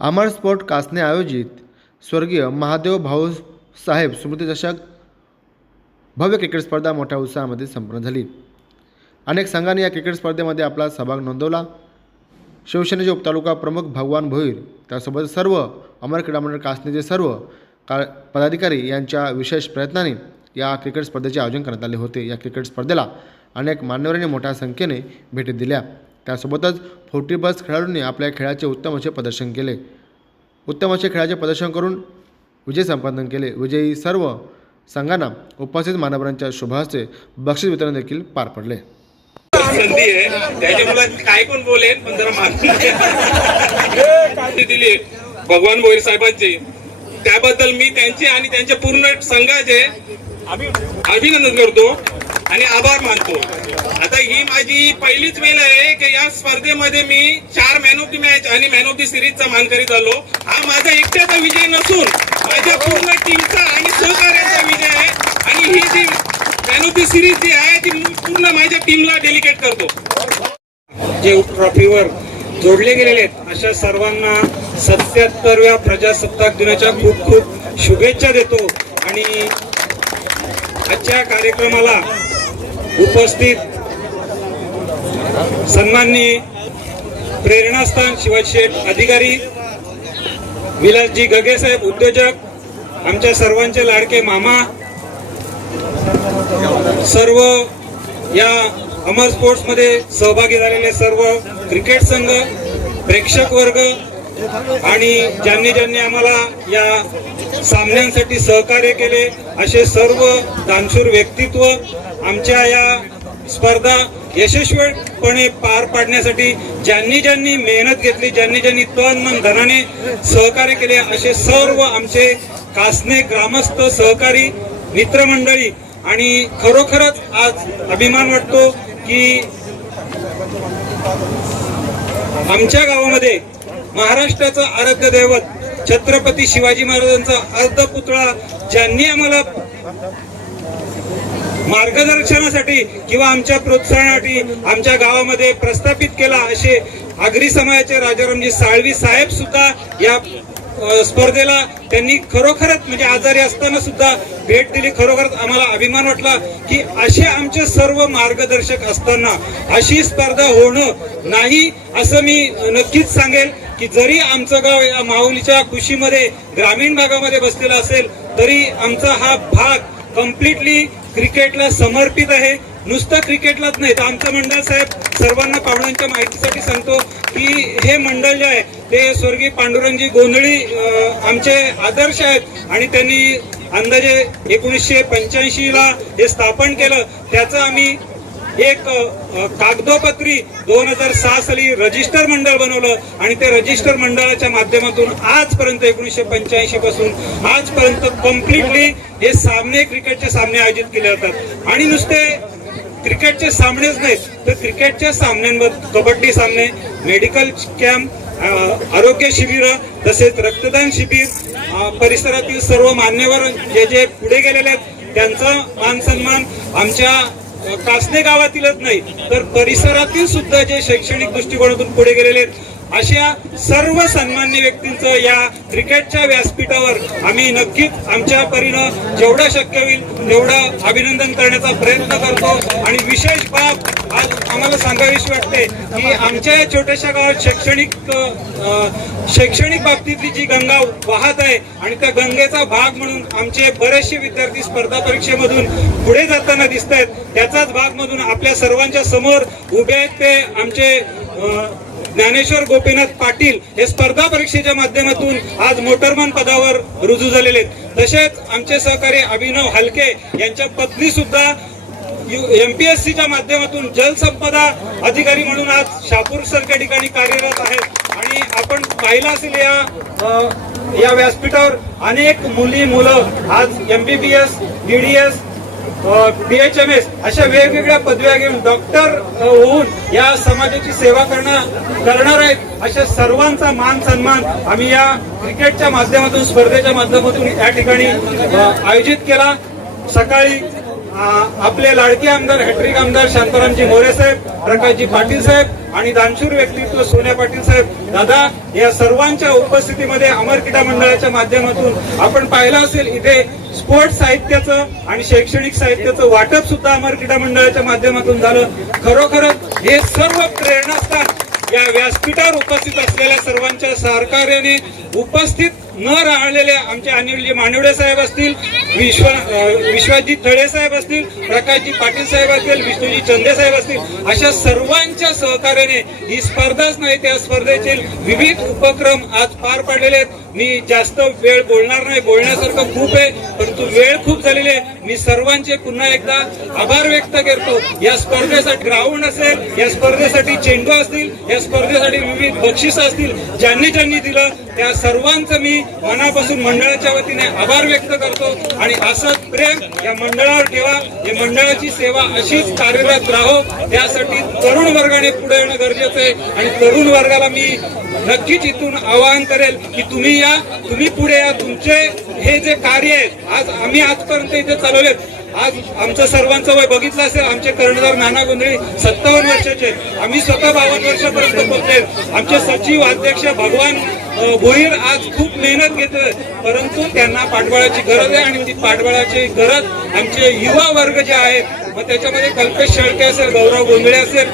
अमर sport कासने आयोजित स्वर्गीय महादेव भाऊसाहेब स्मृती चषक भव्य क्रिकेट स्पर्धा मोठ्या उत्साहामध्ये संपन्न झाली। अनेक संघांनी या क्रिकेट स्पर्धेमध्ये आपला सहभाग नोंदवला। शिवसेनेचे उपतालुका प्रमुख भगवान भोईर त्यासोबत सर्व अमर क्रीडा मंडळ कासनेचे सर्व पदाधिकारी यांच्या विशेष प्रयत्नाने या क्रिकेट स्पर्धेचे आयोजन करण्यात आले होते। या क्रिकेट स्पर्धेला अनेक मान्यवरांनी मोठ्या संख्येने भेटी दिल्या। त्यासोबतच 40+ खेळाडूंनी आपल्या खेळाचे उत्तम असे प्रदर्शन केले। उत्तम असे खेळाचे प्रदर्शन करून विजय संपादन केले। विजयी सर्व संघांना उपस्थित मान्यवरांच्या शुभहस्ते बक्षीस वितरण देखील पार पडले। संधी आहे त्याच्यामुळे काय पण बोलेन पण जरा माहिती दिली भगवान भोईर साहेबांची, त्याबद्दल मी त्यांचे आणि त्यांच्या पूर्ण संघाचे अभिनंदन करतो आणि आभार मानतो। आता ही माझी पहिलीच वेळ आहे की या स्पर्धेमध्ये मी 4 मॅन ऑफ द मॅच आणि मॅन ऑफ द सिरीजचा मानकरी झालो। हा माझा एकट्याचा विजय नसून माझ्या पूर्ण टीमचा आणि सहकार्याचा विजय आहे आणि ही जी मॅन ऑफ द सिरीज जी आहे ती पूर्ण माझ्या टीमला डेलिकेट करतो। जे ट्रॉफीवर जोडले गेलेले आहेत अशा सर्वांना 77व्या प्रजासत्ताक दिनाच्या खूप खूप शुभेच्छा देतो आणि आजच्या कार्यक्रमाला उपस्थित सन्माननीय प्रेरणास्थान शिवाजी शेठ अधिकारी, विलासजी गगे साहेब उद्योजक, आमच्या सर्वांचे लाडके मामा, सर्व या अमर स्पोर्ट्स मध्ये सहभागी झालेले सर्व क्रिकेट संघ, प्रेक्षक वर्ग आणि ज्यांनी आम्हाला या सामन्यांसाठी सहकार्य केले असे सर्व दानशूर व्यक्तित्व, आमच्या या स्पर्धा यशस्वीपणे पार पाडण्यासाठी ज्यांनी मेहनत घेतली, ज्यांनी तन मन धनाने सहकार्य केले असे सर्व आमचे कासने ग्रामस्थ, सहकारी, मित्रमंडळी आणि खरोखरच आज अभिमान वाटतो की आमच्या गावामध्ये महाराष्ट्राचं आराध्य दैवत छत्रपती शिवाजी महाराजांचा अर्धपुतळा ज्यांनी आम्हाला मार्गदर्शनासाठी किंवा आमच्या प्रोत्साहनासाठी आमच्या गावामध्ये प्रस्थापित केला असे आगरी समाजाचे राजारामजी साळवी साहेब सुद्धा या स्पर्धेला त्यांनी खरोखरच म्हणजे आजारी असताना सुद्धा भेट दिली। खरोखरच आम्हाला अभिमान वाटला की असे आमचे सर्व मार्गदर्शक असताना अशी स्पर्धा होणं नाही असं मी नक्कीच सांगेल की जरी आमचं गाव या माऊलीच्या कुशीमध्ये ग्रामीण भागामध्ये बसलेला असेल तरी आमचा हा भाग कम्प्लिटली क्रिकेटला समर्पित आहे। नुसतं क्रिकेटलाच नाही तर आमचं मंडळ साहेब सर्वांना पाहुण्यांच्या माहितीसाठी सांगतो की हे मंडळ जे आहे ते स्वर्गीय पांडुरंगजी गोंधळी आमचे आदर्श आहेत आणि त्यांनी अंदाजे 1985ला हे स्थापन केलं। त्याचं आम्ही एक कागदोपत्री 2006 साली रजिस्टर मंडळ बनवलं आणि ते रजिस्टर मंडळाच्या माध्यमातून आजपर्यंत 1985 पासून आजपर्यंत कम्प्लिटली हे सामने, क्रिकेटचे सामने आयोजित केले जातात। आणि नुसते क्रिकेटचे सामनेच नाहीत तर क्रिकेटच्या सामन्यांवर कबड्डी सामने, मेडिकल कॅम्प, आरोग्य शिबिर, तसेच रक्तदान शिबिर, परिसरातील सर्व मान्यवर जे पुढे गेलेले आहेत त्यांचा मान सन्मान आमच्या कासने गावातीलच नाही तर परिसरातील सुद्धा जे शैक्षणिक दृष्टिकोनातून पुढे गेलेले आहेत अशा सर्व सन्मान्य व्यक्तींचं या क्रिकेटच्या व्यासपीठावर आम्ही नक्कीच आमच्या परीनं जेवढं शक्य होईल तेवढं अभिनंदन करण्याचा प्रयत्न करतो। आणि विशेष बाब आज आम्हाला सांगावीशी वाटते की आमच्या या छोट्याशा गावात शैक्षणिक बाबतीतली जी गंगा वाहत आहे आणि त्या गंगेचा भाग म्हणून आमचे बरेचसे विद्यार्थी स्पर्धा परीक्षेमधून पुढे जाताना दिसत आहेत। त्याचाच भाग म्हणून आपल्या सर्वांच्या समोर उभे आहेत ते आमचे ज्ञानेश्वर गोपीनाथ पाटील हे स्पर्धा परीक्षेच्या माध्यमातून आज मोटरमन पदावर रुजू झालेले आहेत। तसेच आमचे सहकारी अभिनव हलके यांच्या पत्नी सुद्धा MPSCच्या माध्यमातून जलसंपदा अधिकारी म्हणून आज शापूर सारख्या ठिकाणी कार्यरत आहेत। आणि आपण पाहिलं असेल या व्यासपीठावर अनेक मुलं आज MBBS, DDS, PHMS अशा वेगवेगळ्या पदव्या घेऊन डॉक्टर होऊन या समाजाची सेवा करणार आहेत। अशा सर्वांचा मान सन्मान आम्ही या क्रिकेटच्या माध्यमातून, स्पर्धेच्या माध्यमातून या ठिकाणी आयोजित केला। सकाळी आपले लाडके आमदार हॅट्रिक आमदार शांतारामजी मोरे साहेब, प्रकाशजी पाटील साहेब आणि दानशूर व्यक्तित्व सोन्या पाटील साहेब दादा, या सर्वांच्या उपस्थितीमध्ये अमर क्रीडा मंडळाच्या माध्यमातून आपण पाहिलं असेल इथे स्पोर्ट्स साहित्याचं आणि शैक्षणिक साहित्याचं वाटप सुद्धा अमर क्रीडा मंडळाच्या माध्यमातून झालं. खरोखरच हे सर्व प्रेरणास्थान या व्यासपीठावर उपस्थित असलेल्या सर्वांच्या सहकार्याने, उपस्थित न राहिलेले आमचे अनिलजी मानिवडे साहेब असतील, विश्वजित थळे साहेब असतील, प्रकाशजी पाटील साहेब असतील, विष्णूजी चंदे साहेब असतील, अशा सर्वांच्या सहकार्याने ही स्पर्धाच नाही, त्या स्पर्धेचे विविध उपक्रम आज पार पाडलेले आहेत. मी जास्त वेळ बोलणार नाही, बोलण्यासारखं खूप आहे, परंतु वेळ खूप झालेली आहे. मी सर्वांचे पुन्हा एकदा आभार व्यक्त करतो. या स्पर्धेसाठी ग्राउंड असेल, या स्पर्धेसाठी चेंडू असतील, या स्पर्धेसाठी विविध बक्षिस असतील, ज्यांनी ज्यांनी दिलं त्या सर्वांचं मी मनापासून मंडळाच्या वतीने आभार व्यक्त करतो. आणि असंच प्रेम या मंडळावर ठेवा, या मंडळाची सेवा अशीच कार्यरत राहो, त्यासाठी तरुण वर्गाने पुढे येणं गरजेचं आहे. आणि तरुण वर्गाला मी नक्कीच इथून आवाहन करेल की तुम्ही या, तुम्ही पुढे या. तुमचे हे जे कार्य आहे, आज आम्ही आजपर्यंत इथे चालवलेत, आज आमचं सर्वांचं वय बघितलं असेल, आमचे कर्णधार नाना गोंधळी 57 वर्षाचे, आम्ही स्वतः 52 वर्षापर्यंत पोहोचले. आमचे सचिव अध्यक्ष भगवान भोईर आज खूप मेहनत घेतोय, परंतु त्यांना पाठबळाची गरज आहे. आणि ती पाठबळाची गरज आमचे युवा वर्ग जे आहेत, मग त्याच्यामध्ये कल्पेश शेळके असेल, गौरव गोंधळे असेल,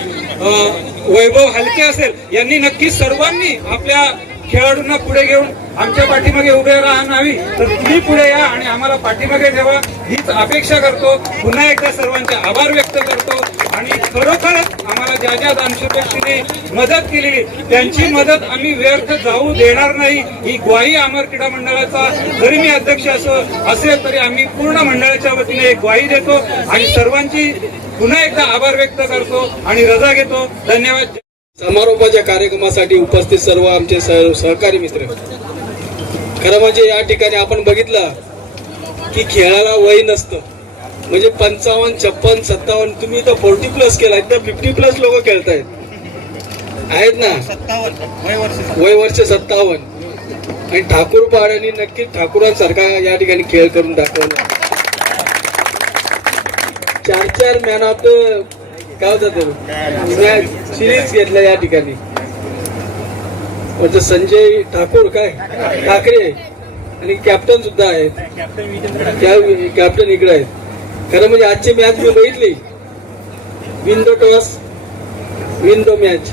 वैभव हलके असेल, यांनी नक्की सर्वांनी आपल्या खेळाडूंना पुढे घेऊन आमच्या पाठीमागे उभे राहावी. तर तुम्ही पुढे या आणि आम्हाला पाठीमागे ठेवा, हीच अपेक्षा करतो. पुन्हा एकदा सर्वांचे आभार व्यक्त करतो. आणि खरोखरच आम्हाला ज्या ज्या दानशूर व्यक्तीने मदत केली, त्यांची मदत आम्ही व्यर्थ जाऊ देणार नाही, ही ग्वाही अमर क्रीडा मंडळाचा, जरी मी अध्यक्ष असेल तरी आम्ही पूर्ण मंडळाच्या वतीने एक ग्वाही देतो. आणि सर्वांची पुन्हा एकदा आभार व्यक्त करतो आणि रजा घेतो. धन्यवाद. समारोपाच्या कार्यक्रमासाठी उपस्थित सर्व आमचे सहकारी मित्र, खरं म्हणजे या ठिकाणी आपण बघितलं की खेळाला वय नसतं. म्हणजे 55, 56, 57, तुम्ही तर 40+ केलाय, तर 50+ लोक खेळतायत आहेत ना. वय वर्ष 57. आणि ठाकूर पाड्यांनी नक्की ठाकूरांसारखा या ठिकाणी खेळ करून दाखवला. 4 मॅन ऑफ द काय होतं सिरीज घेतल्या या ठिकाणी. म्हणजे संजय ठाकूर ठाकरे आणि कॅप्टन सुद्धा आहेत, कॅप्टन इकडे आहेत. खरं म्हणजे आजची मॅच मी बघितली, win the toss win the match.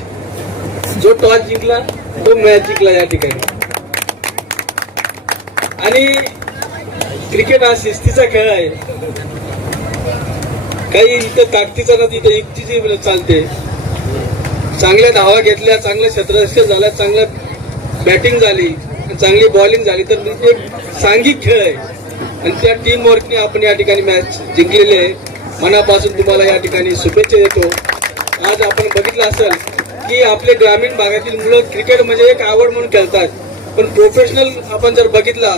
जो टॉस जिंकला तो मॅच जिंकला या ठिकाणी. आणि क्रिकेट हा शिस्तीचा खेळ आहे. काही इथं ताकदीचा ना, तिथं युक्तीची चालते. चांगल्या धावा घेतल्या, चांगलं क्षेत्ररक्षण झालं, चांगलं बॅटिंग झाली, चांगली बॉलिंग झाली, तर एक सांघिक खेळ आहे. आणि त्या टीम वर्कने आपण या ठिकाणी मॅच जिंकलेली आहे. मनापासून तुम्हाला या ठिकाणी शुभेच्छा देतो. आज आपण बघितलं असेल की आपले ग्रामीण भागातील मुलं क्रिकेट म्हणजे एक आवड म्हणून खेळतात, पण प्रोफेशनल आपण जर बघितला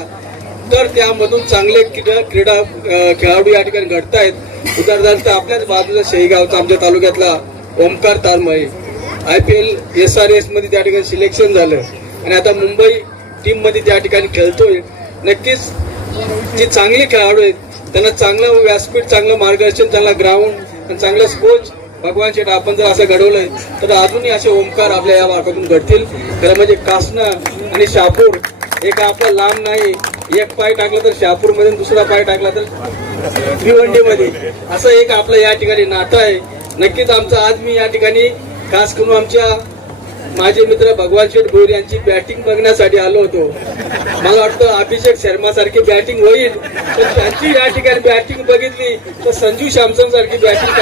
तर त्यामधून चांगले क्रीडा खेळाडू या ठिकाणी घडत आहेत. उदाहरणार्थ आपल्याच बाजूला शेगावचा आमच्या तालुक्यातला ओमकार तारमळे IPL SRS मध्ये त्या ठिकाणी सिलेक्शन झालं आणि आता मुंबई टीम मध्ये त्या ठिकाणी खेळतोय. नक्कीच जे चांगले खेळाडू आहेत त्यांना चांगलं व्यासपीठ, चांगलं मार्गदर्शन, चांगला ग्राउंड आणि चांगलं कोच भगवान शेठ आपण जर असं घडवलंय तर अजूनही असे ओमकार आपल्या या भागातून घडतील. खरं म्हणजे कासनं आणि शहापूर एक आपला लांब नाही, एक पाय टाकला तर शहापूर मध्ये, दुसरा पाय टाकला तर भिवंडीमध्ये, असं एक आपलं या ठिकाणी नातं आहे. नक्कीच आमचं आज मी या ठिकाणी खास करून आमच्या माझे मित्र भगवान शेठ भोईर यांची बॅटिंग बघण्यासाठी आलो होतो. मला वाटतं अभिषेक शर्मा सारखी बॅटिंग होईल, पण त्यांची या ठिकाणी बॅटिंग बघितली तर संजू सॅमसन सारखी बॅटिंग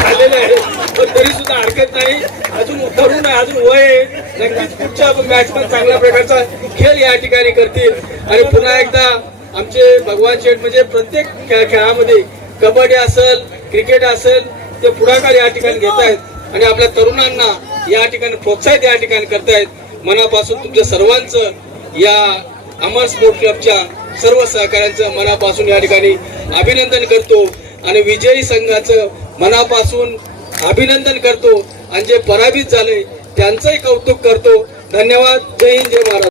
झालेलं आहे. पण तरी सुद्धा हरकत नाही, अजून तरुण आहे, अजून वय आहे. नक्कीच पुढच्या मॅच पण चांगल्या प्रकारचा खेळ या ठिकाणी करतील. आणि पुन्हा एकदा आमचे भगवान शेठ म्हणजे प्रत्येक खेळामध्ये कबड्डी असेल, क्रिकेट असेल, ते पुढाकार या ठिकाणी घेत आहेत आणि आपल्या तरुणांना या ठिकाणी प्रोत्साहित या ठिकाणी करतायत. मनापासून तुमच्या सर्वांचं, या अमर स्पोर्ट क्लबच्या सर्व सहकाऱ्यांचं मनापासून या ठिकाणी अभिनंदन करतो आणि विजयी संघाचं मनापासून अभिनंदन करतो आणि जे पराभूत झाले त्यांचंही कौतुक करतो. धन्यवाद. जय हिंद, जय महाराष्ट्र.